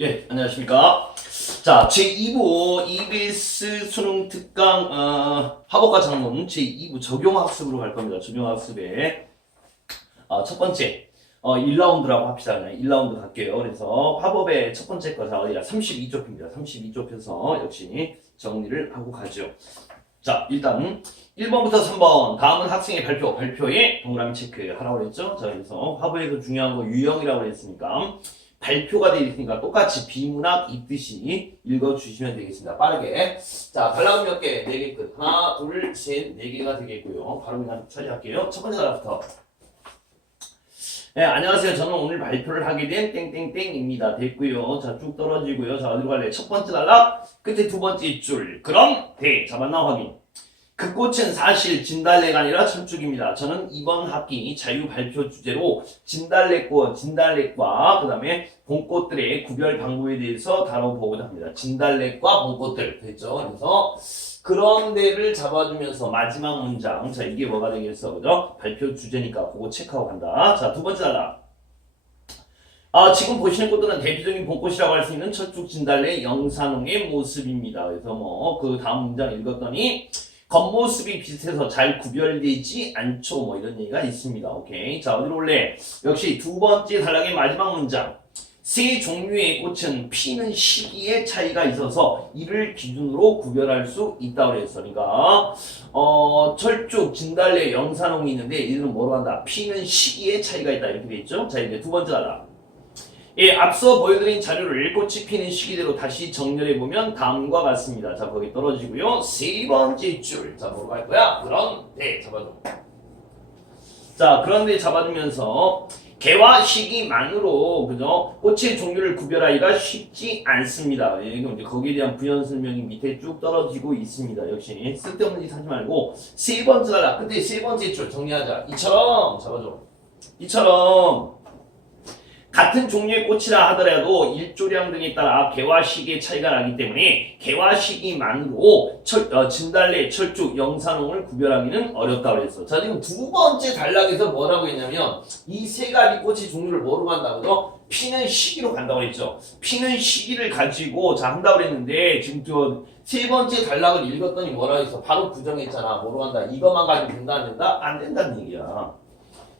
예, 안녕하십니까. 자, 제2부 EBS 수능 특강 화법과 작문 제2부 적용학습으로 갈 겁니다. 적용학습의 첫 번째 1라운드라고 합시다. 그냥 1라운드 갈게요. 그래서 화법의 첫 번째 거 자, 어디야? 32쪽입니다. 32쪽에서 역시 정리를 하고 가죠. 자, 일단 1번부터 3번 다음은 학생의 발표에 동그라미 체크하라고 그랬죠. 자, 그래서 화법에서 중요한 거 유형이라고 그랬으니까 발표가 되어 있으니까 똑같이 비문학 읽듯이 읽어주시면 되겠습니다. 빠르게. 자, 단락은 몇 개? 4개 끝. 하나, 둘, 셋, 4개가 되겠고요. 바로 그냥 처리할게요. 첫 번째 단락부터. 네, 안녕하세요. 저는 오늘 발표를 하게 된 땡땡땡입니다. 됐고요. 자, 쭉 떨어지고요. 자, 어디로 갈래? 첫 번째 단락, 끝에 두 번째 줄. 그럼 대. 자, 맞나 확인. 그 꽃은 사실 진달래가 아니라 철쭉입니다. 저는 이번 학기 자유 발표 주제로 진달래과 그 다음에 봄꽃들의 구별 방법에 대해서 다뤄보고자 합니다. 진달래과 봄꽃들 됐죠? 그래서 그런 데를 잡아주면서 마지막 문장 자 이게 뭐가 되겠어 그죠? 발표 주제니까 그거 체크하고 간다. 자 두 번째 단락. 지금 보시는 꽃들은 대표적인 봄꽃이라고 할 수 있는 철쭉 진달래 영산홍의 모습입니다. 그래서 뭐 그 다음 문장 읽었더니 겉모습이 비슷해서 잘 구별되지 않죠. 뭐 이런 얘기가 있습니다. 오케이. 자, 어디로 올래? 역시 두 번째 단락의 마지막 문장. 세 종류의 꽃은 피는 시기에 차이가 있어서 이를 기준으로 구별할 수 있다고 그랬어. 그러니까 철쭉, 진달래, 영산홍이 있는데 이들은 뭐로 한다? 피는 시기에 차이가 있다. 이렇게 돼 있죠. 자, 이제 두 번째 단락. 예, 앞서 보여드린 자료를 꽃이 피는 시기대로 다시 정렬해보면 다음과 같습니다. 자, 거기 떨어지고요. 세 번째 줄. 자, 뭐로 갈 거야? 그런데 잡아줘. 자, 그런데 잡아주면서 개화 시기만으로 그죠? 꽃의 종류를 구별하기가 쉽지 않습니다. 예, 이제 거기에 대한 부연 설명이 밑에 쭉 떨어지고 있습니다. 역시 쓸데없는 짓 하지 말고 세 번째 단락 끝에 세 번째 줄 정리하자. 이처럼 잡아줘. 이처럼 같은 종류의 꽃이라 하더라도 일조량 등에 따라 개화 시기의 차이가 나기 때문에 개화 시기만으로 진달래, 철쭉, 영산홍을 구별하기는 어렵다고 했어. 자, 지금 두 번째 단락에서 뭐라고 했냐면 이 세 가지 꽃의 종류를 뭐로 간다고요? 피는 시기로 간다고 했죠. 피는 시기를 가지고 자 한다고 했는데 지금 저 세 번째 단락을 읽었더니 뭐라고 했어? 바로 부정했잖아. 뭐로 간다? 이것만 가지고 된다 안 된다? 안 된다는 얘기야.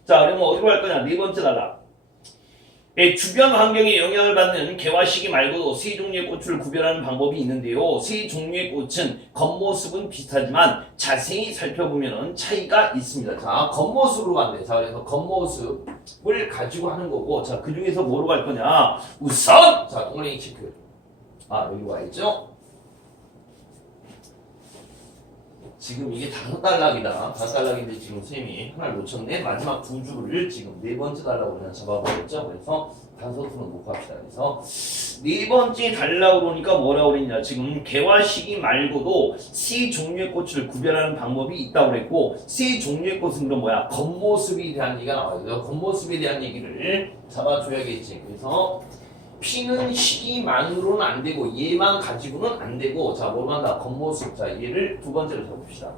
자, 그러면 어디로 갈 거냐? 네 번째 단락. 주변 환경에 영향을 받는 개화 시기 말고도 세 종류의 꽃을 구별하는 방법이 있는데요. 세 종류의 꽃은 겉모습은 비슷하지만 자세히 살펴보면 차이가 있습니다. 자, 겉모습으로 간대. 자, 그래서 겉모습을 가지고 하는 거고, 자, 그 중에서 뭐로 갈 거냐? 우선, 자, 동그라미 체크. 여기 와 있죠? 지금 이게 5단락이다. 5단락인데 지금 쌤이 하나를 놓쳤네. 마지막 두 줄을 지금 네 번째 단락으로 그냥 잡아버렸죠. 그래서 단서수는 놓고 합시다. 그래서 네 번째 단락으로 오니까 뭐라고 그랬냐. 지금 개화 시기 말고도 세 종류의 꽃을 구별하는 방법이 있다고 그랬고 세 종류의 꽃은 그럼 뭐야? 겉모습에 대한 얘기가 나와요. 겉모습에 대한 얘기를 잡아줘야겠지. 그래서 피는 시기만으로는 안 되고 얘만 가지고는 안 되고 자 뭐로 한다 겉모습 자 얘를 두 번째로 잡읍시다.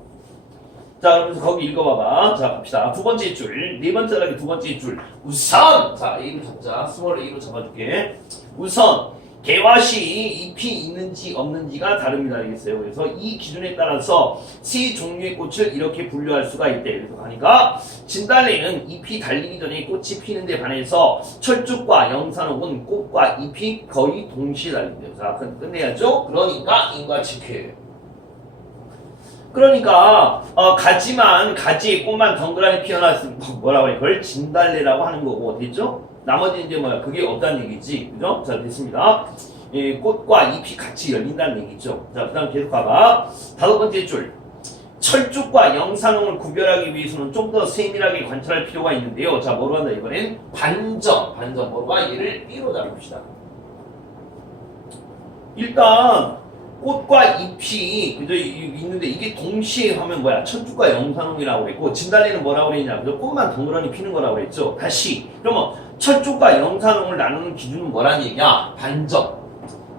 자 그러면서 거기 읽어봐봐. 자 갑시다. 두 번째 줄 네 번째 단락의 두 번째 줄 우선 자 A로 잡자. 스몰 A로 잡아줄게. 우선 개화 시 잎이 있는지 없는지가 다릅니다. 알겠어요? 그래서 이 기준에 따라서 세 종류의 꽃을 이렇게 분류할 수가 있대. 그래서 하니까 진달래는 잎이 달리기 전에 꽃이 피는데 반해서 철쭉과 영산홍은 꽃과 잎이 거의 동시에 달린대요. 자, 그럼 끝내야죠. 그러니까 인과치크. 그러니까 가지에 꽃만 덩그라니 피어났으면 뭐라고 해? 그걸 진달래라고 하는 거고 됐죠? 나머지 이제 뭐야 그게 없다는 얘기지 그죠? 자 됐습니다. 예, 꽃과 잎이 같이 열린다는 얘기죠. 자 그다음 계속 가봐. 다섯 번째 줄 철쭉과 영산홍을 구별하기 위해서는 좀 더 세밀하게 관찰할 필요가 있는데요. 자 뭐로 한다 이번엔 반점 뭐로 봐 얘를 B로 잡읍시다. 일단 꽃과 잎이 그죠 있는데 이게 동시에 하면 뭐야 철쭉과 영산홍이라고 그랬고 진달래는 뭐라고 그랬냐 그죠 꽃만 덩그러니 피는 거라고 그랬죠. 다시 그러면 철쭉과 영산홍을 나누는 기준은 뭐라는 얘기냐 반점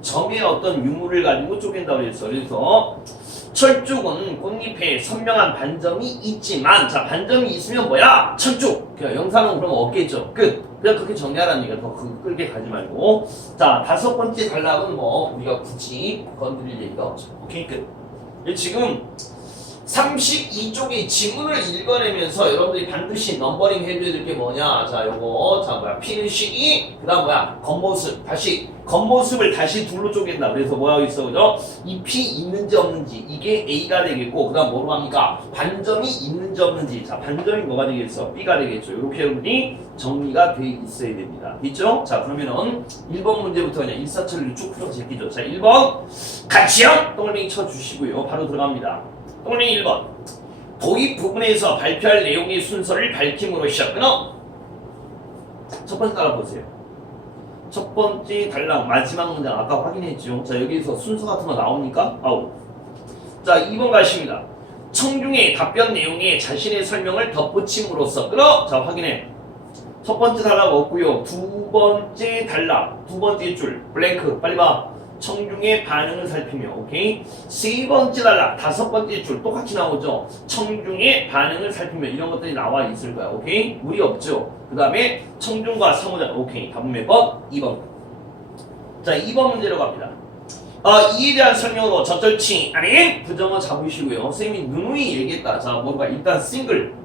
점의 어떤 유무를 가지고 쪼갠다고 그랬어. 그래서 철쭉은 꽃잎에 선명한 반점이 있지만, 자, 반점이 있으면 뭐야? 철쭉! 그냥 영상은 그럼 없겠죠. 끝! 그냥 그렇게 정리하라는 얘기야. 더 끌게 가지 말고. 자, 다섯 번째 단락은 뭐, 우리가 굳이 건드릴 얘기가 없죠. 오케이, 끝. 지금 32쪽의 지문을 읽어내면서 여러분들이 반드시 넘버링 해줘야 될 게 뭐냐. 자, 요거. 자, 뭐야. 피는 시기. 그 다음 뭐야. 겉모습. 다시. 겉모습을 다시 둘로 쪼갠다. 그래서 뭐라고 있어. 그죠? 잎이 있는지 없는지. 이게 A가 되겠고. 그 다음 뭐로 합니까? 반점이 있는지 없는지. 자, 반점이 뭐가 되겠어? B가 되겠죠. 이렇게 여러분이 정리가 돼 있어야 됩니다. 있죠? 자, 그러면은 1번 문제부터 그냥 일사천리로 쭉 풀어서 제끼죠. 자, 1번. 같이요? 동그라미 쳐주시고요. 바로 들어갑니다. 동그라미 1번. 도입 부분에서 발표할 내용의 순서를 밝힘으로 시작. 끊어. 첫 번째 따라 보세요. 첫 번째 단락 마지막 문장 아까 확인했죠. 자, 여기서 순서 같은 거 나옵니까? 아우. 자, 2번 가십니다. 청중의 답변 내용에 자신의 설명을 덧붙임으로써 끊어. 자, 확인해. 첫 번째 단락 없고요. 두 번째 단락, 두 번째 줄 블랭크. 빨리 봐. 청중의 반응을 살피며, 오케이? 세 번째 단락, 다섯 번째 줄 똑같이 나오죠. 청중의 반응을 살피며 이런 것들이 나와 있을 거야, 오케이? 무리 없죠. 그 다음에 청중과 상호작, 오케이. 답은 몇 번? 2번. 자, 2번 문제로 갑니다. 이에 대한 설명으로 적절치 아닌 부정어 잡으시고요. 선생님이 누누이 얘기했다. 자, 뭔가 일단 싱글.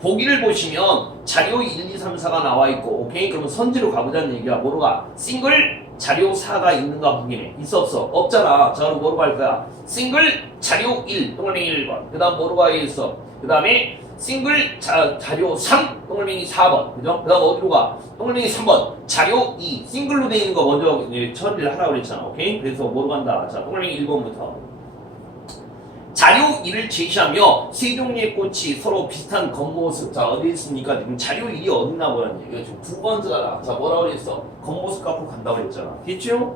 보기를 보시면 자료 1, 2, 3, 4가 나와 있고, 오케이? 그러면 선지로 가보자는 얘기야. 뭐로 가? 싱글 자료 4가 있는가 확인해. 있어 없어? 없잖아. 자, 그럼 뭐로 갈 거야? 싱글 자료 1 동그라미 1번. 그 다음 뭐로 가야겠어? 그 다음에 싱글 자료 3 동그라미 4번. 그죠? 그 다음 어디로 가? 동그라미 3번 자료 2 싱글로 되어 있는 거 먼저 처리를 하라고 그랬잖아. 오케이? 그래서 뭐로 간다? 자, 동그라미 1번부터 자료 1을 제시하며 세 종류의 꽃이 서로 비슷한 겉모습. 자, 어디 있습니까? 지금 자료 1이 어디 있나 보라는 얘기가 지금 두 번째다. 자, 뭐라고 그랬어? 겉모습 갖고 간다고 그랬잖아. 됐죠?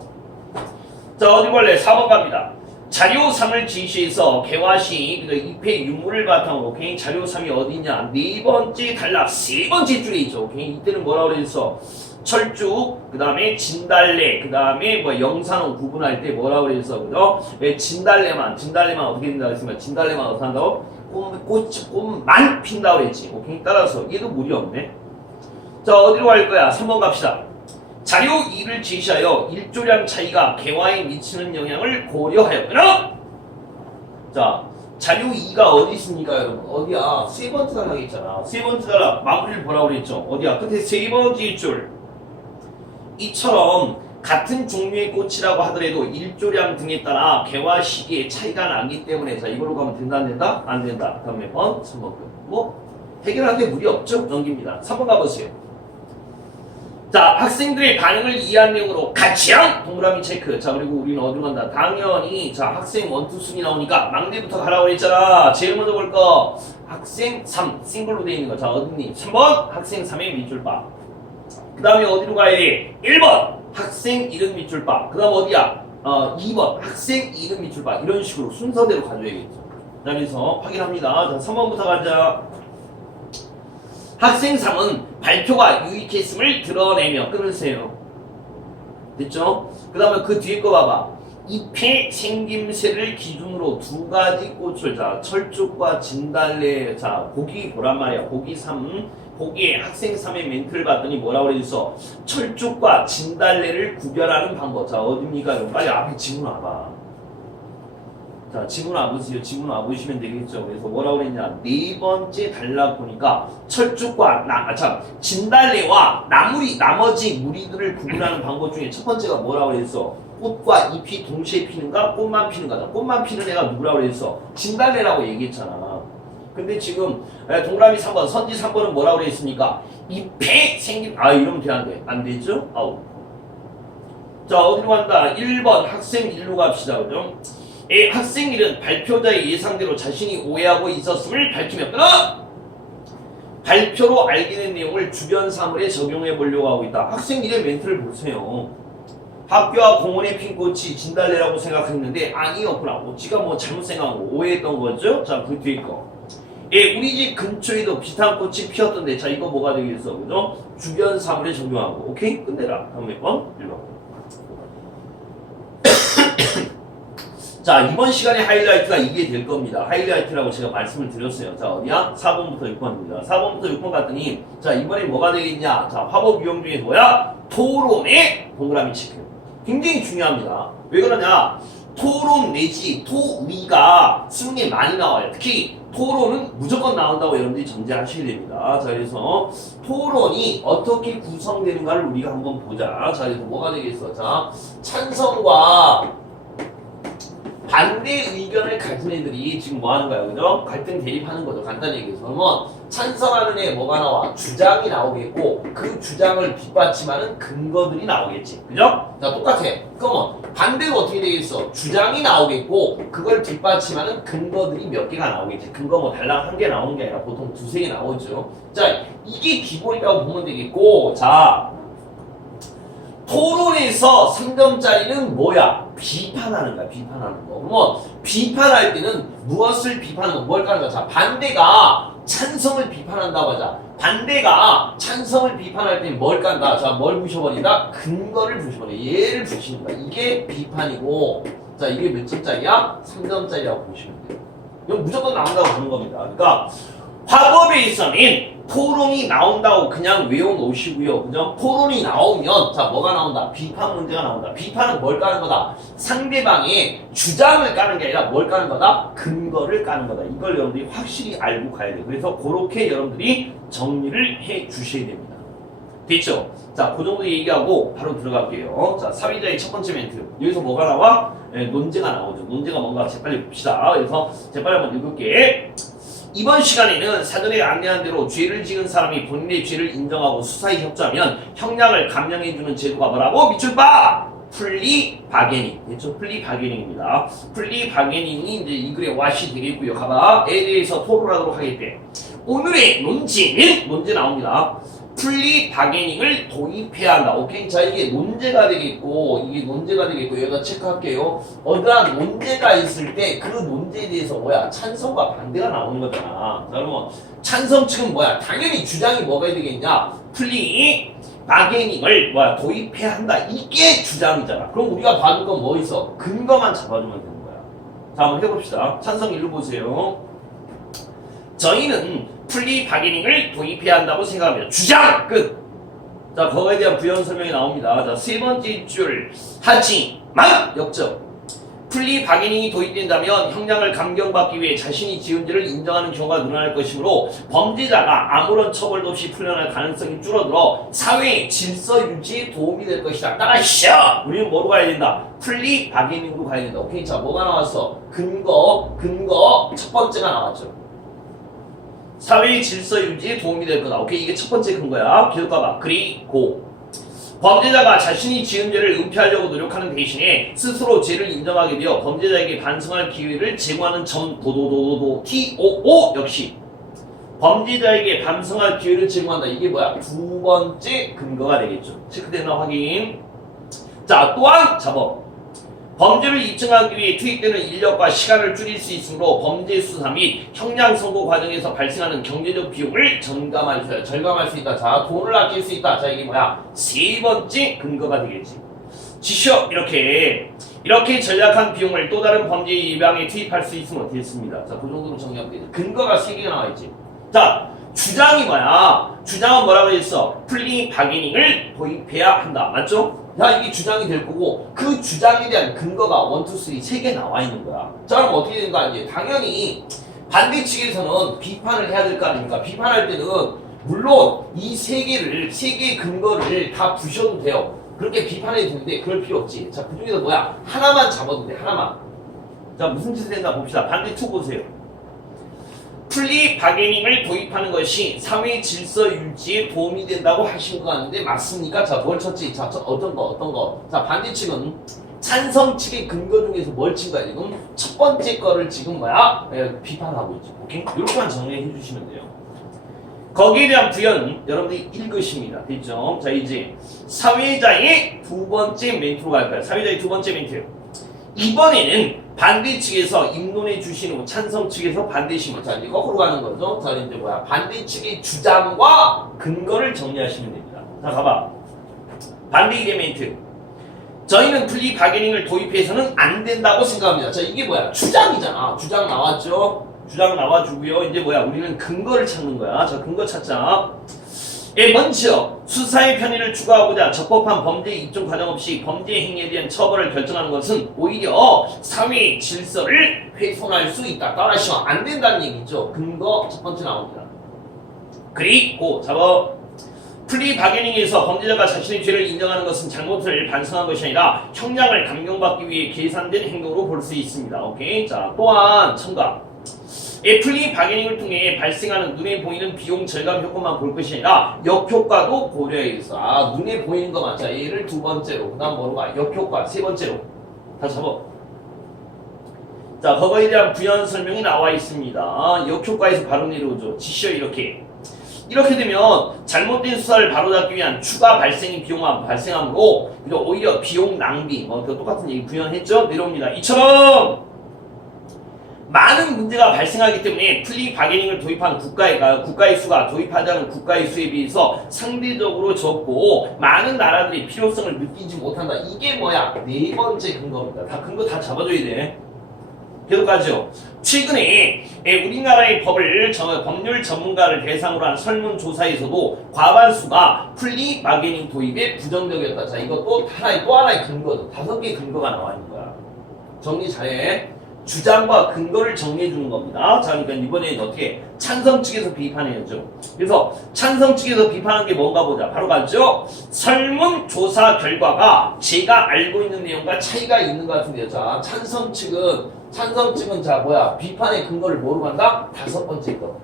자, 어디 갈래? 4번 갑니다. 자료 3을 제시해서 개화시 잎의 유무를 바탕으로, 오케이? 자료 3이 어디 있냐? 네 번째 단락, 세 번째 줄에 있죠. 오케이? 이때는 뭐라고 그랬어? 철쭉, 그 다음에 진달래, 그 다음에 뭐 영산홍 구분할 때 뭐라고 그랬어, 그죠? 왜 진달래만 어떻게 된다고 했으면 진달래만 어떻게 한다고? 꽃만 핀다고 그랬지. 오케이? 따라서 얘도 무리 없네. 자, 어디로 갈 거야? 3번 갑시다. 자료 2를 제시하여 일조량 차이가 개화에 미치는 영향을 고려하여 끊어! 자, 자료 2가 어디 있습니까, 여러분? 어디야? 세 번째 단락에 있잖아. 세 번째 단락 마무리를 보라고 그랬죠? 어디야? 끝에 세 번째 줄. 이처럼 같은 종류의 꽃이라고 하더라도 일조량 등에 따라 개화 시기에 차이가 나기 때문에, 자, 이걸로 가면 된다 안 된다? 안 된다. 다음 몇 번? 3번 끝. 뭐 해결하는데 무리 없죠? 넘깁니다. 3번 가보세요. 자, 학생들의 반응을 이해한 내용으로 같이요? 동그라미 체크. 자, 그리고 우리는 어디로 간다? 당연히 자, 학생 1, 2, 순위 나오니까 막내부터 가라고 했잖아. 제일 먼저 볼 거 학생 3 싱글로 되어 있는 거. 자, 어딨니? 3번 학생 3의 밑줄바. 그 다음에 어디로 가야 돼? 1번 학생 이름 밑줄바. 그 다음 어디야? 2번 학생 이름 밑줄바. 이런 식으로 순서대로 가져야겠죠. 자, 그래서 확인합니다. 자, 3번부터 가자. 학생 3은 발표가 유익했음을 드러내며 끊으세요. 됐죠? 그 다음에 그 뒤에 거 봐봐. 잎의 생김새를 기준으로 두 가지 꽃을, 자, 철쭉과 진달래, 자, 보기 보란 말이야. 보기 3. 보기에 학생 3의 멘트를 봤더니 뭐라고 그랬어? 철쭉과 진달래를 구별하는 방법. 자, 어딥니까? 빨리 앞에 지문 와봐. 자, 지문 와보세요. 지문 와보시면 되겠죠. 그래서 뭐라고 그랬냐? 네 번째 단락 보니까 철쭉과 진달래와 나머지 무리들을 구분하는 방법 중에 첫 번째가 뭐라고 그랬어? 꽃과 잎이 동시에 피는가? 꽃만 피는가? 꽃만 피는 애가 누구라고 그랬어? 진달래라고 얘기했잖아. 근데 지금 동그라미 3번, 선지 3번은 뭐라고 그랬습니까? 잎에 생긴, 이러면 되는데 안 되죠? 아우. 자, 어디로 간다? 1번 학생 1로 갑시다. 그죠? 학생 1은 발표자의 예상대로 자신이 오해하고 있었음을 밝히며 끊어! 발표로 알게 된 내용을 주변 사물에 적용해 보려고 하고 있다. 학생 1의 멘트를 보세요. 학교와 공원에 핀 꽃이 진달래라고 생각했는데 아니었구나. 지가 뭐 잘못 생각하고 오해했던 거죠? 자, 그 뒤에 거. 우리 집 근처에도 비슷한 꽃이 피었던데, 자, 이거 뭐가 되겠어? 그죠? 주변 사물에 적용하고. 오케이? 끝내라. 다음 몇 번? 1번. 자, 이번 시간에 하이라이트가 이게 될 겁니다. 하이라이트라고 제가 말씀을 드렸어요. 자, 어디야? 4번부터 6번입니다. 4번부터 6번 갔더니, 자, 이번에 뭐가 되겠냐? 자, 화법 유형 중에 뭐야? 토론에 동그라미 치세요. 굉장히 중요합니다. 왜 그러냐? 토론 내지 토의가 수능에 많이 나와요. 특히 토론은 무조건 나온다고 여러분들이 전제하셔야 됩니다. 자, 그래서 토론이 어떻게 구성되는가를 우리가 한번 보자. 자, 그래서 뭐가 되겠어? 자, 찬성과 반대 의견을 가진 애들이 지금 뭐 하는 거야, 그죠? 갈등 대립하는 거죠. 간단히 얘기해서. 그러면 찬성하는 애 뭐가 나와? 주장이 나오겠고, 그 주장을 뒷받침하는 근거들이 나오겠지. 그죠? 자, 똑같아. 그러면 반대로 어떻게 되겠어? 주장이 나오겠고, 그걸 뒷받침하는 근거들이 몇 개가 나오겠지. 근거 뭐 달랑 한 개 나오는 게 아니라 보통 두세 개 나오죠. 자, 이게 기본이라고 보면 되겠고, 자, 토론에서 3점짜리는 뭐야? 비판하는 거야, 비판하는 거. 그러면 비판할 때는 무엇을 비판하는 거, 뭘 까는 거야? 자, 반대가 찬성을 비판한다고 하자. 반대가 찬성을 비판할 때는 뭘 깐다? 자, 뭘 부셔버린다? 근거를 부셔버려. 얘를 부시는 거야. 이게 비판이고, 자, 이게 몇 점짜리야? 3점짜리라고 보시면 돼요. 이건 무조건 나온다고 보는 겁니다. 그러니까 화법에 있어는 토론이 나온다고 그냥 외워놓으시고요. 그죠? 토론이 나오면, 자, 뭐가 나온다? 비판 문제가 나온다. 비판은 뭘 까는 거다? 상대방의 주장을 까는 게 아니라 뭘 까는 거다? 근거를 까는 거다. 이걸 여러분들이 확실히 알고 가야 돼요. 그래서 그렇게 여러분들이 정리를 해 주셔야 됩니다. 됐죠? 자, 그 정도 얘기하고 바로 들어갈게요. 자, 사회자의 첫 번째 멘트. 여기서 뭐가 나와? 네, 논제가 나오죠. 논제가 뭔가 재빨리 봅시다. 그래서 재빨리 한번 읽을게. 이번 시간에는 사전에 안내한 대로 죄를 지은 사람이 본인의 죄를 인정하고 수사에 협조하면 형량을 감량해주는 제도가 뭐라고? 밑줄 봐! 플리 바게닝. 됐죠? 플리 바게닝입니다. 플리 바게닝이 이제 이 글의 왓이 되겠고요. 가봐. 에 대해서 토론하도록 하겠대. 오늘의 논지는 문제 나옵니다. 플리 바게닝을 도입해야 한다. 오케이? 자, 이게 논제가 되겠고, 여기다 체크할게요. 어떠한 논제가 있을 때 그 논제에 대해서 뭐야? 찬성과 반대가 나오는 거잖아. 자, 그러면 찬성 측은 뭐야? 당연히 주장이 뭐가 되겠냐? 플리 바게닝을 뭐야? 도입해야 한다. 이게 주장이잖아. 그럼 우리가 받은 건 뭐 있어? 근거만 잡아주면 되는 거야. 자, 한번 해봅시다. 찬성 일로 보세요. 저희는 플리 바게닝을 도입해야 한다고 생각합니다. 주장! 끝! 자, 그거에 대한 부연 설명이 나옵니다. 자, 세 번째 줄. 하지만! 역적. 플리 바게닝이 도입된다면 형량을 감경받기 위해 자신이 지은 죄를 인정하는 경우가 늘어날 것이므로 범죄자가 아무런 처벌도 없이 풀려날 가능성이 줄어들어 사회의 질서 유지에 도움이 될 것이다. 따라하시오! 우리는 뭐로 가야 된다? 플리 바게닝으로 가야 된다. 오케이? 자, 뭐가 나왔어? 근거, 첫 번째가 나왔죠. 사회의 질서 유지에 도움이 될 거다. 오케이, 이게 첫 번째 근거야. 기억해봐. 그리고 범죄자가 자신이 지은 죄를 은폐하려고 노력하는 대신에 스스로 죄를 인정하게 되어 범죄자에게 반성할 기회를 제공하는 점 도도도도도 TOO 역시 범죄자에게 반성할 기회를 제공한다. 이게 뭐야? 두 번째 근거가 되겠죠. 체크되나 확인. 자, 또한 자법. 범죄를 입증하기 위해 투입되는 인력과 시간을 줄일 수 있으므로 범죄 수사 및 형량 선고 과정에서 발생하는 경제적 비용을 절감할 수 있다. 자, 돈을 아낄 수 있다. 자, 이게 뭐야? 세 번째 근거가 되겠지. 지시오. 이렇게 전략한 비용을 또 다른 범죄 예방에 투입할 수 있으면 됐습니다. 자, 그 정도로 정리하면 되죠. 근거가 세 개가 나와 있지. 자, 주장이 뭐야? 주장은 뭐라고 했어? 플리 바게닝을 도입해야 한다. 맞죠? 야, 이게 주장이 될 거고 그 주장에 대한 근거가 1, 2, 3 3개 나와 있는 거야. 자, 그럼 어떻게 되는가? 이제 당연히 반대 측에서는 비판을 해야 될 거 아닙니까? 비판할 때는 물론 이 세 개의 근거를 다 부셔도 돼요. 그렇게 비판해도 되는데 그럴 필요 없지. 자, 그 중에서 뭐야? 하나만 잡아도 돼. 하나만. 자, 무슨 짓을 했나 봅시다. 반대 투 보세요. 플리 바게닝을 도입하는 것이 사회 질서 유지에 도움이 된다고 하신 것 같은데 맞습니까? 자, 뭘 쳤지? 자, 어떤 거? 자, 반대 측은 찬성 측의 근거 중에서 뭘 친 거야? 지금 첫 번째 거를 지금 뭐야? 비판하고 있죠. 오케이? 이렇게만 정리해 주시면 돼요. 거기에 대한 부연 여러분들이 읽으십니다. 됐죠? 자, 이제 사회자의 두 번째 멘트로 갈까요? 사회자의 두 번째 멘트. 이번에는 반대 측에서 입론해 주신 후 찬성 측에서 반대심을. 자, 이제 거꾸로 가는 거죠. 자, 이제 뭐야? 반대 측의 주장과 근거를 정리하시면 됩니다. 자, 가봐. 반대 이대 멘트. 저희는 플리 바게닝을 도입해서는 안 된다고 생각합니다. 자, 이게 뭐야? 주장이잖아. 주장 나왔죠? 주장 나와주고요. 이제 뭐야? 우리는 근거를 찾는 거야. 자, 근거 찾자. 먼저 수사의 편의를 추구하고자 적법한 범죄 입증 과정 없이 범죄 행위에 대한 처벌을 결정하는 것은 오히려 사회의 질서를 훼손할 수 있다. 따라서 안 된다는 얘기죠. 근거 첫 번째 나옵니다. 그리고 잡아. 플리 바게닝에서 범죄자가 자신의 죄를 인정하는 것은 잘못을 반성한 것이 아니라 형량을 감경받기 위해 계산된 행동으로 볼 수 있습니다. 오케이. 자, 또한 첨가. 플리 바게닝을 통해 발생하는 눈에 보이는 비용 절감 효과만 볼 것이 아니라 역효과도 고려해서 눈에 보이는 거 맞자. 얘를 두 번째로, 그 다음 뭐로 가? 역효과 세 번째로. 다 잡아. 자, 그거에 대한 부연 설명이 나와 있습니다. 역효과에서 바로 내려오죠. 지시어 이렇게. 이렇게 되면 잘못된 수사를 바로잡기 위한 추가 발생의 비용만 발생하므로 오히려 비용 낭비, 똑같은 얘기 구현했죠? 내려옵니다. 이처럼 많은 문제가 발생하기 때문에 플리 바게닝을 도입한 국가의 수가 도입하지 않은 국가의 수에 비해서 상대적으로 적고 많은 나라들이 필요성을 느끼지 못한다. 이게 뭐야? 네 번째 근거입니다. 다 근거 다 잡아줘야 돼. 계속 가죠. 최근에 우리나라의 법률 전문가를 대상으로 한 설문조사에서도 과반수가 플리 바게닝 도입에 부정적이었다. 자, 이것도 또 하나의 근거죠. 5개의 근거가 나와 있는 거야. 정리 잘해. 주장과 근거를 정리해 주는 겁니다. 자, 그러니까 이번에는 어떻게 찬성 측에서 비판해야죠. 그래서 찬성 측에서 비판한 게 뭔가 보자. 바로 가죠. 설문조사 결과가 제가 알고 있는 내용과 차이가 있는 것 같은데요. 자, 찬성 측은 자 뭐야? 비판의 근거를 뭐로 간다? 5번째 거.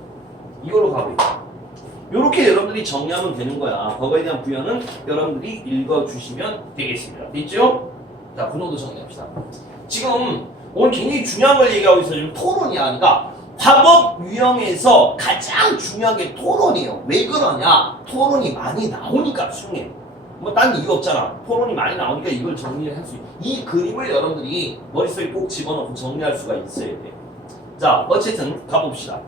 이거로 가고 있다. 요렇게 여러분들이 정리하면 되는 거야. 그거에 대한 부연은 여러분들이 읽어주시면 되겠습니다. 됐죠? 자, 분호도 정리합시다. 지금 오늘 굉장히 중요한 걸 얘기하고 있어요. 지금 토론이야. 그러니까 화법 유형에서 가장 중요한 게 토론이에요. 왜 그러냐? 토론이 많이 나오니까 수능에. 딴 이유 없잖아. 토론이 많이 나오니까 이걸 정리를 할 수 있어. 이 그림을 여러분들이 머릿속에 꼭 집어넣고 정리할 수가 있어야 돼. 자, 어쨌든 가봅시다.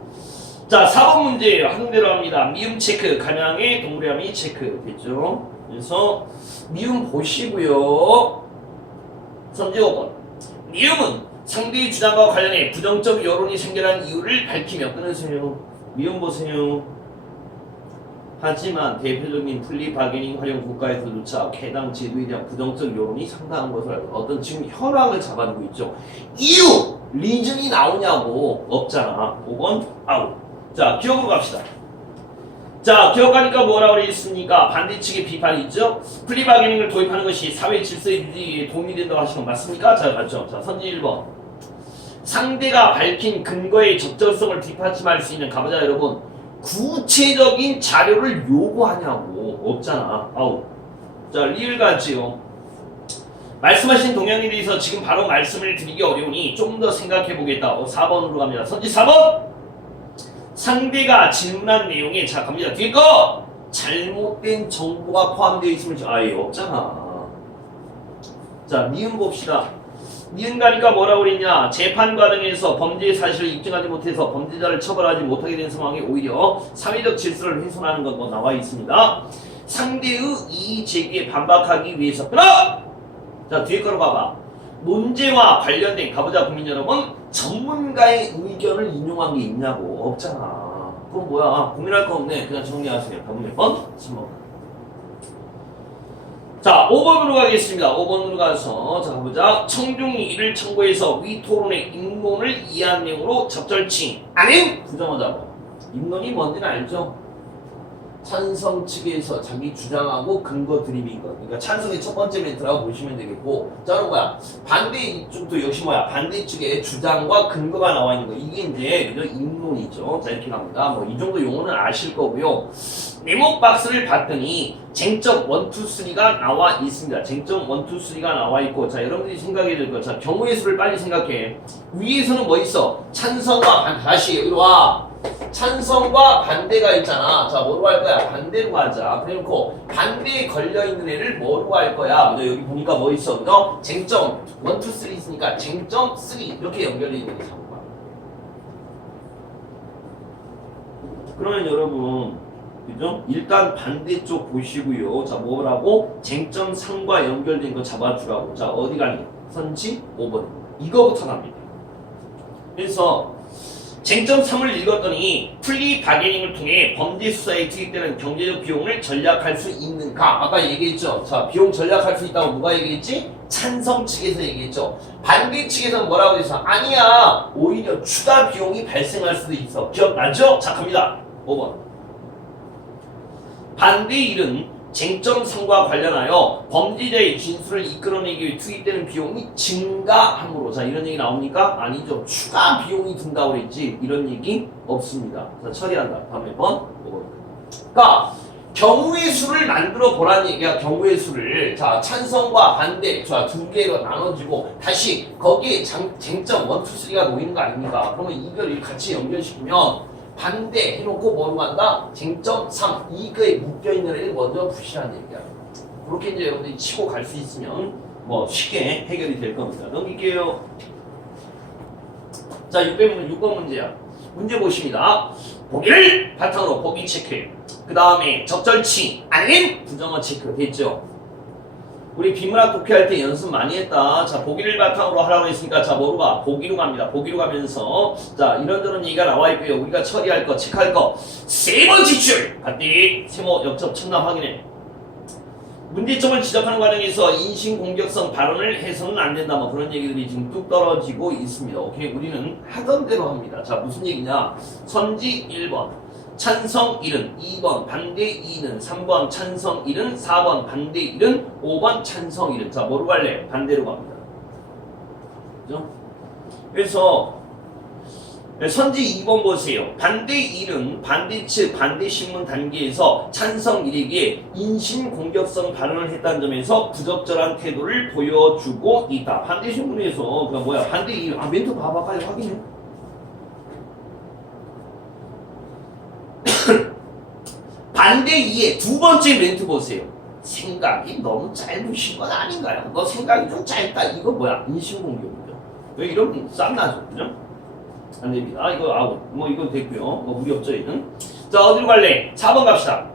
자, 4번 문제예요. 하는 대로 합니다. 미음 체크, 가명의 동그라미 체크. 됐죠? 그래서 미음 보시고요. 선제 5번. 미음은 상대의 주장과 관련해 부정적 여론이 생겨난 이유를 밝히며 끊으세요. 미음 보세요. 하지만 대표적인 플리 바게닝 활용 국가에서조차 해당 제도에 대한 부정적 여론이 상당한 것을 알고 어떤 지금 현황을 잡아두고 있죠. 이유! 리즌이 나오냐고 없잖아. 5번 아웃. 자, 기억으로 갑시다. 자, 기억하니까 뭐라고 그랬습니까? 반대측의 비판이 있죠? 플리 바게닝을 도입하는 것이 사회 질서 유지에 도움이 된다고 하시는 건 맞습니까? 자, 맞죠? 자, 선지 1번. 상대가 밝힌 근거의 적절성을 뒷받침할 수 있는 가보자 여러분. 구체적인 자료를 요구하냐고 없잖아. 아우. 자, 리을 같지요. 말씀하신 동향에 대해서 지금 바로 말씀을 드리기 어려우니 좀 더 생각해 보겠다. 4번으로 갑니다. 선지 4번. 상대가 질문한 내용에 자 갑니다. 뒤에 거 잘못된 정보가 포함되어 있으면 아예 없잖아. 자, 니은 봅시다. 니은 가니까 뭐라고 그랬냐? 재판 과정에서 범죄 사실을 입증하지 못해서 범죄자를 처벌하지 못하게 된 상황에 오히려 사회적 질서를 훼손하는 것 나와 있습니다. 상대의 이의 제기에 반박하기 위해서 끊어! 자, 뒤에 거로 봐봐. 논제와 관련된 가보자 국민 여러분, 전문가의 의견을 인용한 게 있냐고 없잖아. 그럼 뭐야? 고민할 거 없네. 그냥 정리하세요. 답은 몇 번? 3번. 자, 5번으로 가겠습니다. 5번으로 가서 자 가보자. 청중이 이를 청구해서 위 토론의 입론을 이해한 내용으로 적절치 아닌 부정하자고. 입론이 뭔지는 알죠? 찬성 측에서 자기 주장하고 근거 드림인 거. 그러니까 찬성의 첫 번째 멘트라고 보시면 되겠고, 자는 뭐야? 반대 이쪽도 역시 뭐야? 반대 측의 주장과 근거가 나와 있는 거. 이게 이제 그죠? 입론이죠. 자, 이렇게 갑니다. 뭐 이 정도 용어는 아실 거고요. 네모 박스를 봤더니 쟁점 1, 2, 3가 나와 있습니다. 쟁점 1, 2, 3가 나와 있고, 자, 여러분들이 생각해야 될 거. 자, 경우의 수를 빨리 생각해. 위에서는 뭐 있어? 찬성과 다시 여기로 와. 찬성과 반대가 있잖아. 자, 뭐로 할 거야? 반대로 하자. 그래놓고 반대에 걸려있는 애를 뭐로 할 거야? 그죠? 여기 보니까 뭐 있어? 그죠? 쟁점 1, 2, 3 있으니까 쟁점 3 이렇게 연결되어 있는 게 잡은 거야. 그러면 여러분 그죠? 일단 반대쪽 보시고요. 자, 뭐라고? 쟁점 3과 연결된 거 잡아주라고. 자, 어디 가니? 선지 5번. 이거부터 갑니다. 그래서 쟁점 3을 읽었더니 플리 바게닝을 통해 범죄 수사에 투입되는 경제적 비용을 절약할 수 있는가? 아까 얘기했죠. 자, 비용 절약할 수 있다고 누가 얘기했지? 찬성 측에서 얘기했죠. 반대 측에서는 뭐라고 해서 아니야. 오히려 추가 비용이 발생할 수도 있어. 기억나죠? 자, 갑니다. 5번. 반대 일은 쟁점 3과 관련하여 범죄자의 진술을 이끌어내기 위해 투입되는 비용이 증가함으로. 자, 이런 얘기 나옵니까? 아니죠. 추가 비용이 든다고 그랬지. 이런 얘기 없습니다. 자, 처리한다. 다음에 번. 그러니까 경우의 수를 만들어 보라는 얘기야. 경우의 수를. 자, 찬성과 반대. 자, 두 개로 나눠지고 다시 거기에 쟁점 1, 2, 3가 놓이는 거 아닙니까? 그러면 이걸 같이 연결시키면 반대 해놓고 뭐로 간다? 쟁점 3. 이거에 묶여있는 애를 먼저 부시라는 얘기야. 그렇게 이제 여러분들이 치고 갈 수 있으면 뭐 쉽게 해결이 될 겁니다. 넘길게요. 자, 6번 문제야. 문제 보십니다. 보기를 바탕으로 보기 체크. 그 다음에 적절치 아닌 부정어 체크. 됐죠? 우리 비문학 독해할 때 연습 많이 했다. 자, 보기를 바탕으로 하라고 했으니까 자, 뭐로 가? 보기로 갑니다. 보기로 가면서 자, 이런저런 얘기가 나와 있고요. 우리가 처리할 거, 체크할 거. 세 번째 줄! 봤디? 세모, 역접, 첨단 확인해. 문제점을 지적하는 과정에서 인신공격성 발언을 해서는 안 된다. 뭐 그런 얘기들이 지금 뚝 떨어지고 있습니다. 오케이? 우리는 하던 대로 합니다. 자, 무슨 얘기냐? 선지 1번. 찬성 1은 2번, 반대 2는 3번, 찬성 1은 4번, 반대 1은 5번, 찬성 1은. 자, 뭐로 갈래? 반대로 갑니다. 그죠? 그래서 선지 2번 보세요. 반대 1은 반대 측, 반대 신문 단계에서 찬성 1에게 인신공격성 발언을 했다는 점에서 부적절한 태도를 보여주고 있다. 반대 신문에서 그 뭐야? 반대 1, 멘트 봐봐. 빨리 확인해. 반대 2의 두 번째 멘트 보세요. 생각이 너무 짧으신 건 아닌가요? 너 생각이 좀 짧다. 이거 뭐야? 인신공격이죠. 왜 이러면 쌈나죠? 그죠? 안 됩니다. 이거 아웃. 뭐 이건 됐고요. 뭐 무리 없죠, 얘는. 자, 어디로 갈래? 4번 갑시다.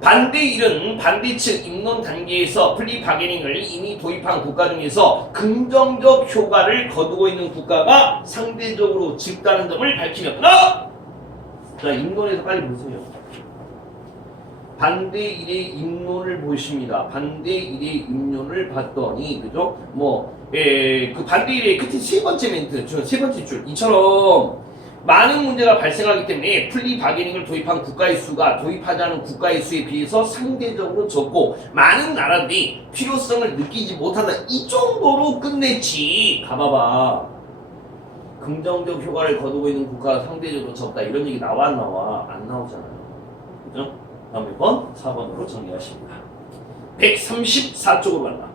반대 1은 반대 측 입론 단계에서 플리 바게닝을 이미 도입한 국가 중에서 긍정적 효과를 거두고 있는 국가가 상대적으로 적다는 점을 밝히며 자, 입론에서 빨리 보세요. 반대 1의 입론을 보십니다. 반대 1의 입론을 봤더니, 그죠? 그 반대 1의 끝에 세 번째 멘트, 세 번째 줄. 이처럼 많은 문제가 발생하기 때문에 플리 바게닝을 도입한 국가의 수가 도입하지 않은 국가의 수에 비해서 상대적으로 적고 많은 나라들이 필요성을 느끼지 못한다. 이 정도로 끝냈지. 가봐봐. 긍정적 효과를 거두고 있는 국가가 상대적으로 적다. 이런 얘기 나와 안 나와? 안 나오잖아요. 그죠? 다음 몇 번? 4번으로 정리하십니다. 134쪽으로 간다.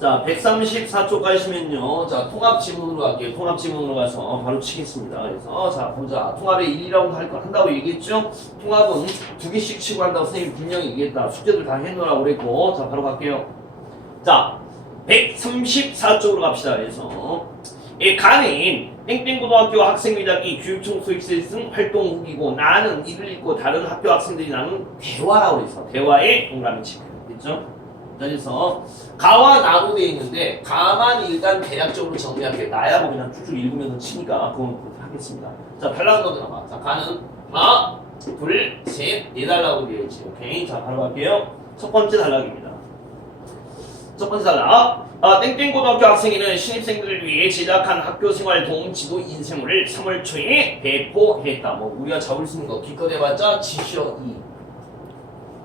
자, 134쪽 가시면요. 자, 통합 지문으로 갈게요. 통합 지문으로 가서 바로 치겠습니다. 그래서 자, 보자. 통합에 1, 2라운드 한다고 얘기했죠? 통합은 두 개씩 치고 한다고 선생님이 분명히 얘기했다. 숙제들 다 해놓으라고 그랬고. 자, 바로 갈게요. 자, 134쪽으로 갑시다. 그래서 가는 땡땡고등학교 학생회장이 교육청 소익세 쓴 활동 후기고 나는 이를 읽고 다른 학교 학생들이 나눈 대화라고 해서 대화에 동그라미 치고 됐죠? 그래서 가와 나로 되어 있는데 가만 일단 대략적으로 정리할게요. 나야 뭐 그냥 쭉쭉 읽으면서 치니까 그건 그렇게 하겠습니다. 자, 달라는 거 들어봐. 자, 가는 하나, 둘, 셋, 네 달라고 되어 있지. 오케이. 자, 바로 갈게요. 첫 번째 단락입니다. 첫 번째 단락. 땡땡고등학교 학생회는 신입생들을 위해 제작한 학교생활 도움 지도 인쇄물을 3월 초에 배포했다. 뭐 우리가 잡을 수 있는 거 기껏 해봤자 지시어 2.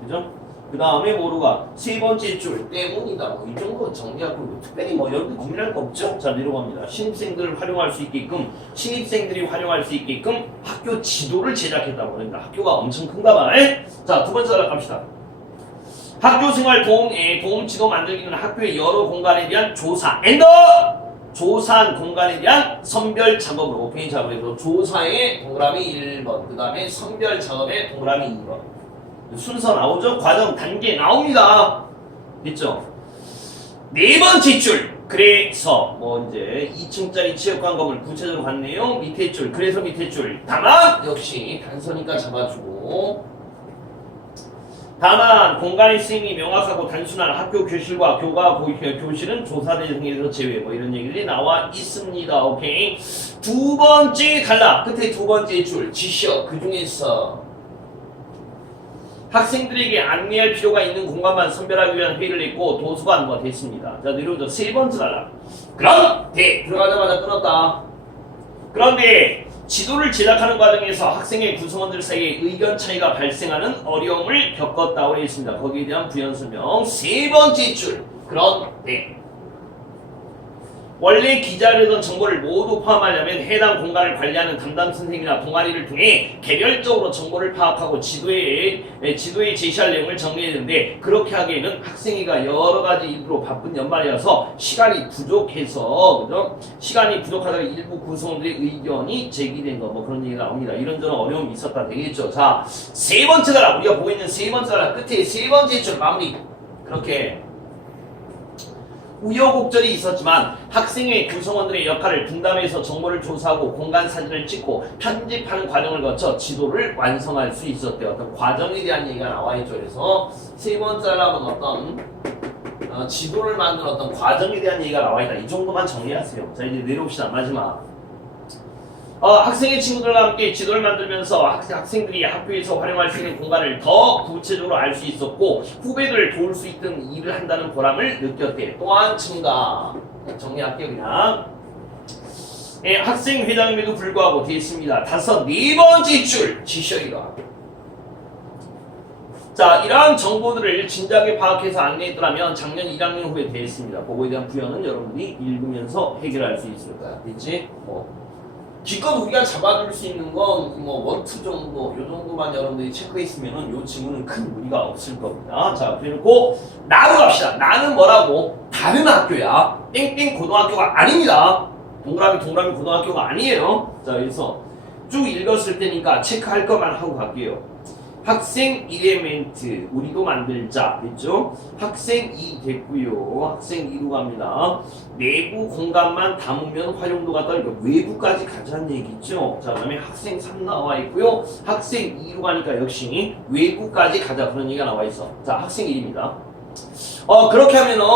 그죠? 그 다음에 뭐로가 세 번째 줄 때문이다. 뭐 이 정도 정리하고 뭐 특별히 뭐 여러분 고민할 거 없죠? 자, 내려갑니다. 신입생들을 활용할 수 있게끔 신입생들이 활용할 수 있게끔 학교 지도를 제작했다고 합니다. 학교가 엄청 큰가 봐. 자, 두 번째 단락 갑시다. 학교생활 도움 지도 만들기는 학교의 여러 공간에 대한 조사 조사한 공간에 대한 선별 작업으로 오케이. 자, 그래서 조사의 동그라미 1번 그 다음에 선별 작업의 동그라미 2번 순서 나오죠? 과정 단계 나옵니다. 됐죠? 네 번째 줄 그래서 뭐 이제 2층짜리 체육관 건물 구체적으로 간 내용 밑에 줄 그래서 밑에 줄 다만 역시 단서니까 잡아주고 다만 공간의 쓰임이 명확하고 단순한 학교 교실과 교실은 조사 대상에서 제외 뭐 이런 얘기들이 나와 있습니다. 오케이. 두 번째 단락 끝에 두 번째 줄 지시어 그 중에서 학생들에게 안내할 필요가 있는 공간만 선별하기 위한 회의를 했고 도서관과 됐습니다. 자 내려오죠. 세 번째 단락. 그런데 들어가자마자 끊었다. 그런데 지도를 제작하는 과정에서 학생의 구성원들 사이에 의견 차이가 발생하는 어려움을 겪었다고 했습니다. 거기에 대한 부연 설명. 세 번째 줄. 그런데 원래 기자료던 정보를 모두 포함하려면 해당 공간을 관리하는 담당 선생님이나 동아리를 통해 개별적으로 정보를 파악하고 지도에 제시할 내용을 정리해야 되는데 그렇게 하기에는 학생회가 여러 가지 일부로 바쁜 연말이라서 시간이 부족해서 그죠? 시간이 부족하다가 일부 구성원들의 의견이 제기된 거 뭐 그런 얘기가 나옵니다. 이런저런 어려움이 있었다 되겠죠. 자, 세 번째 단락 우리가 보고 있는 세 번째 단락 끝에 세 번째 줄 마무리 그렇게 우여곡절이 있었지만 학생의 구성원들의 역할을 분담해서 정보를 조사하고 공간 사진을 찍고 편집하는 과정을 거쳐 지도를 완성할 수 있었대요. 어떤 과정에 대한 얘기가 나와 있죠. 그래서 세 번째 단락은 어떤 지도를 만든 어떤 과정에 대한 얘기가 나와 있다. 이 정도만 정리하세요. 자 이제 내려옵시다. 마지막. 학생의 친구들과 함께 지도를 만들면서 학생들이 학교에서 활용할 수 있는 공간을 더 구체적으로 알 수 있었고 후배들을 도울 수 있던 일을 한다는 보람을 느꼈대. 또한 증가. 정리할게요 그냥. 예, 학생회장임에도 불구하고 됐습니다. 네 번째 줄 지시어이다. 자, 이러한 정보들을 진작에 파악해서 안내했더라면 작년 1학년 후에 됐습니다. 그거에 대한 부연은 여러분들이 읽으면서 해결할 수 있을 거야. 됐지? 기껏 우리가 잡아줄 수 있는 건 뭐 원투 정도 요 정도만 여러분들이 체크했으면은 요 지문은 큰 무리가 없을 겁니다. 자 그리고 나로 갑시다. 나는 뭐라고? 다른 학교야. 땡땡 고등학교가 아닙니다. 동그라미 고등학교가 아니에요. 자 그래서 쭉 읽었을 테니까 체크할 것만 하고 갈게요. 학생 1의 멘트 우리도 만들자 됐죠? 학생 2 됐고요. 학생 2로 갑니다. 내부 공간만 담으면 활용도가 떨어지고 외부까지 가자는 얘기죠. 자 그다음에 학생 3 나와 있고요. 학생 2로 가니까 역시 외부까지 가자 그런 얘기가 나와 있어. 자 학생 1입니다. 그렇게 하면은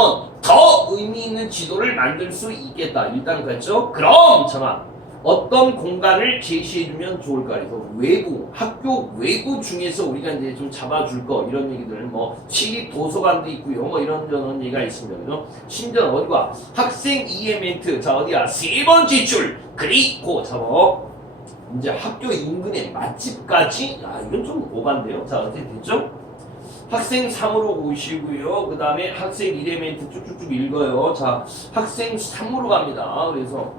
더 의미 있는 지도를 만들 수 있겠다. 일단 그랬죠? 그럼 잠깐 어떤 공간을 제시해주면 좋을까? 그래서 외부, 학교 외부 중에서 우리가 이제 좀 잡아줄 거 이런 얘기들 뭐 시립 도서관도 있고요. 뭐 이런 얘기가 있습니다. 그죠? 심지어 어디가 학생 2의 멘트 자 어디야? 세 번째 줄 그리고 잡아 이제 학교 인근의 맛집까지 이건 좀 오반데요. 자 어떻게 됐죠? 학생 3으로 오시고요. 그 다음에 학생 1의 멘트 쭉쭉쭉 읽어요. 자 학생 3으로 갑니다. 그래서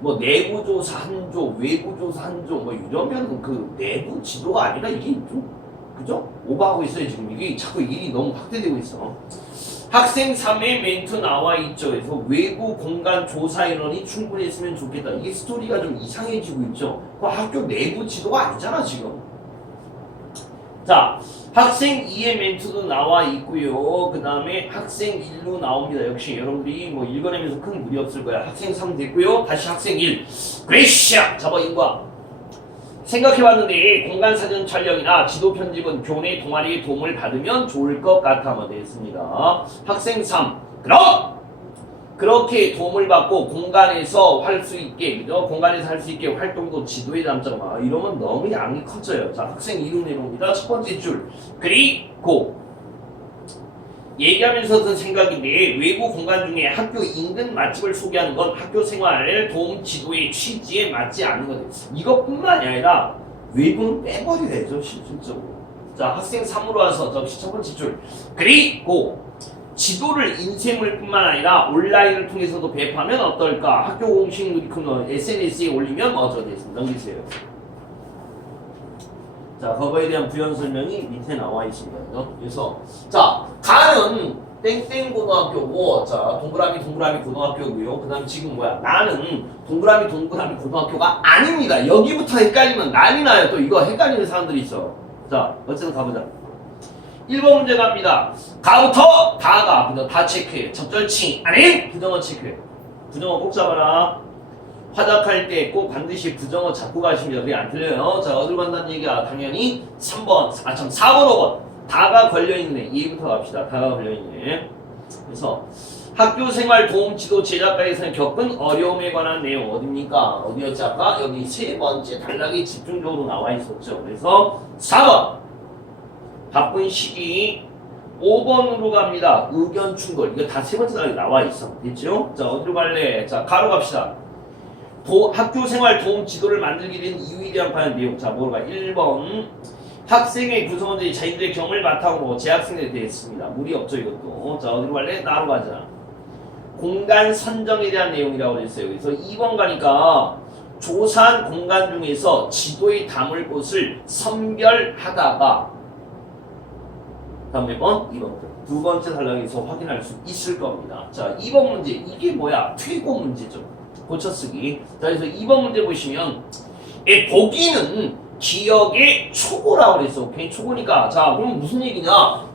뭐 내부조사 한조, 외부조사 한조 뭐 이러면 그 내부 지도가 아니라 이게 좀 그죠? 오버하고 있어요 지금 이게 자꾸 일이 너무 확대되고 있어. 학생 3의 멘트 나와 있죠. 그래서 외부 공간 조사 인원이 충분했으면 좋겠다. 이게 스토리가 좀 이상해지고 있죠. 그 학교 내부 지도가 아니잖아 지금. 자 학생 2의 멘트도 나와 있고요. 그 다음에 학생 1로 나옵니다. 역시 여러분들이 뭐 읽어내면서 큰 무리 없을 거야. 학생 3 됐고요. 다시 학생 1. 그레시아 잡아 인과. 생각해봤는데 공간 사진 촬영이나 지도 편집은 교내 동아리의 도움을 받으면 좋을 것 같아 됐습니다. 학생 3. 그럼 그렇게 도움을 받고 공간에서 할 수 있게 그죠? 공간에서 할 수 있게 활동도 지도에 담자마 이러면 너무 양이 커져요. 자 학생 2로 내놓습니다. 첫 번째 줄 그리고 얘기하면서 든 생각인데 외부 공간 중에 학교 인근 맛집을 소개하는 건 학교 생활을 도움 지도의 취지에 맞지 않는 거예요. 이것뿐만이 아니라 외부는 빼버려야죠 실질적으로. 자 학생 3으로 와서 역시 첫 번째 줄 그리고 지도를 인쇄물뿐만 아니라 온라인을 통해서도 배포하면 어떨까? 학교 공식 누리콘 SNS에 올리면 어쩌 됐습니다. 넘기세요. 자, 그거에 대한 부연 설명이 밑에 나와 있습니다. 그래서 자, 가는 땡땡 고등학교고, 자, 동그라미 고등학교고요. 그다음 지금 뭐야? 나는 동그라미 고등학교가 아닙니다. 여기부터 헷갈리면 난리 나요. 또 이거 헷갈리는 사람들이 있어. 자, 어쨌든 가보자. 1번 문제 갑니다. 가부터 다가 부정 다 체크해. 적절치 아닌 부정어 체크해. 부정어 꼭 잡아라. 화작할 때 꼭 반드시 부정어 잡고 가시면 여기 안 틀려요. 자, 어디로 간다는 얘기야? 당연히 3번, 4번, 5번. 다가 걸려있네. 얘부터 갑시다. 다가 걸려있네. 그래서 학교 생활 도움 지도 제작과에서 겪은 어려움에 관한 내용 어딥니까? 어디였지 아까? 여기 세 번째 단락이 집중적으로 나와 있었죠. 그래서 4번. 바쁜 시기. 5번으로 갑니다. 의견 충돌. 이거 다 세 번째 단락에 나와 있어. 됐죠? 자, 어디로 갈래? 자, 가로 갑시다. 학교 생활 도움 지도를 만들게 된 이유에 대한 관한 내용. 자, 뭐가 1번. 학생의 구성원들이 자기들의 경험을 바탕으로 재학생들에 대했습니다. 무리 없죠, 이것도. 자, 어디로 갈래? 나로 가자. 공간 선정에 대한 내용이라고 했어요. 그래서 2번 가니까 조사한 공간 중에서 지도에 담을 곳을 선별하다가 다음 몇 번? 2번. 두 번째 단락에서 확인할 수 있을 겁니다. 자, 2번 문제. 이게 뭐야? 퇴고 문제죠. 고쳐쓰기. 자, 그래서 2번 문제 보시면 보기는 기억의 초고라고 그랬어. 오케이? 초고니까. 자, 그럼 무슨 얘기냐?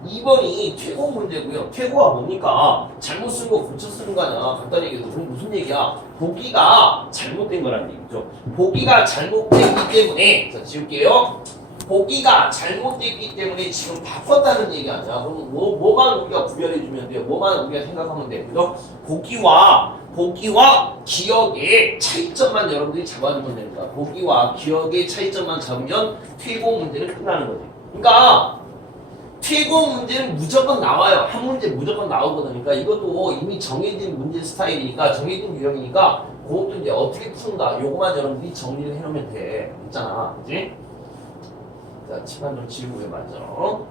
2번이 퇴고 문제고요. 퇴고가 뭡니까? 잘못 쓴 거 고쳐 쓰는 거 아니야. 간단히 얘기해서. 그럼 무슨 얘기야? 보기가 잘못된 거라는 얘기죠. 보기가 잘못됐기 때문에, 자, 지울게요. 보기가 잘못됐기 때문에 지금 바꿨다는 얘기 아니야. 그럼 뭐만 우리가 구별해주면 돼요? 뭐만 우리가 생각하면 돼요? 그죠? 보기와 기억의 차이점만 여러분들이 잡아주면 됩니다. 보기와 기억의 차이점만 잡으면 퇴고 문제는 끝나는 거죠. 그러니까 퇴고 문제는 무조건 나와요. 한 문제 무조건 나오거든요. 그러니까 이것도 이미 정해진 문제 스타일이니까 정해진 유형이니까 그것도 이제 어떻게 푸는가 요거만 여러분들이 정리를 해놓으면 돼. 있잖아. 그치? 자, 칠판 좀 지우고요. 맞죠?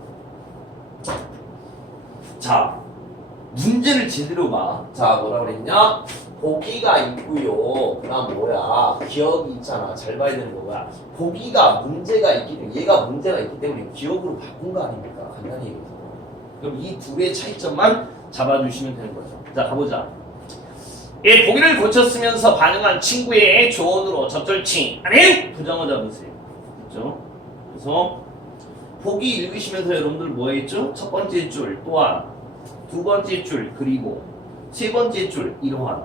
자, 문제를 제대로 봐. 자, 뭐라 그랬냐? 보기가 있고요. 그다음 뭐야? 기억이 있잖아. 잘 봐야 되는 거야. 보기가 문제가 있기 때문에 얘가 문제가 있기 때문에 기억으로 바꾼 거 아닙니까? 간단히 얘기해서. 그럼 이 둘의 차이점만 잡아주시면 되는 거죠. 자, 가보자. 보기를 고쳤으면서 반응한 친구의 조언으로 적절치 아닌 부정어 잡으세요. 그렇죠? 그래서 보기 읽으시면서 여러분들 뭐 했죠? 첫 번째 줄 또한, 두 번째 줄 그리고 세 번째 줄 이러한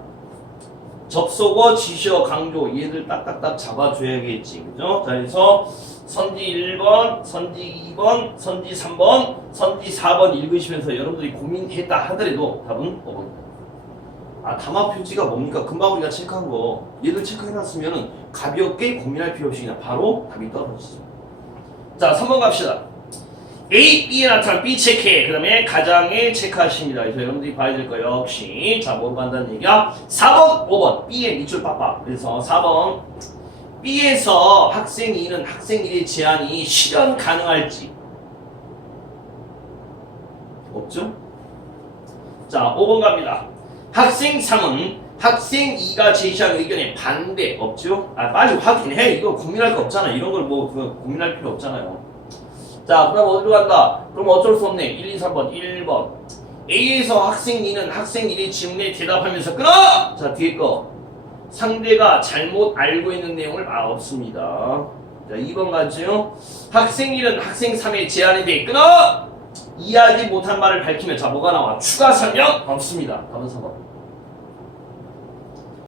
접속어, 지시어, 강조 얘들 딱딱딱 잡아줘야겠지. 그죠? 자, 그래서 선지 1번, 선지 2번, 선지 3번, 선지 4번 읽으시면서 여러분들이 고민했다 하더라도 답은 5번입니다. 아, 담화 표지가 뭡니까? 금방 우리가 체크한 거 얘들 체크해놨으면 가볍게 고민할 필요 없이 그냥 바로 답이 떨어지죠. 자, 3번 갑시다. A, B에 나타난 B 체크해. 그 다음에 가장에 체크하십니다. 그래서 여러분들이 봐야 될 거 역시. 자, 뭐로 간다는 얘기야? 4번, 5번. B에 밑줄 빡빡. 그래서 4번. B에서 학생 2는 학생 1의 제안이 실현 가능할지. 없죠? 자, 5번 갑니다. 학생 3은 학생 2가 제시한 의견에 반대. 없죠? 아, 빨리 확인해. 이거 고민할 거 없잖아. 이런 걸 뭐 고민할 필요 없잖아요. 자, 그럼 어디로 간다? 그럼 어쩔 수 없네. 1, 2, 3번. 1번. A에서 학생 2는 학생 1의 질문에 대답하면서 끊어! 자, 뒤에 거. 상대가 잘못 알고 있는 내용을 없습니다. 자, 2번 가죠. 학생 1은 학생 3의 제안에 대해 끊어! 이해하지 못한 말을 밝히면 자, 뭐가 나와? 추가 설명 없습니다. 답은 3번.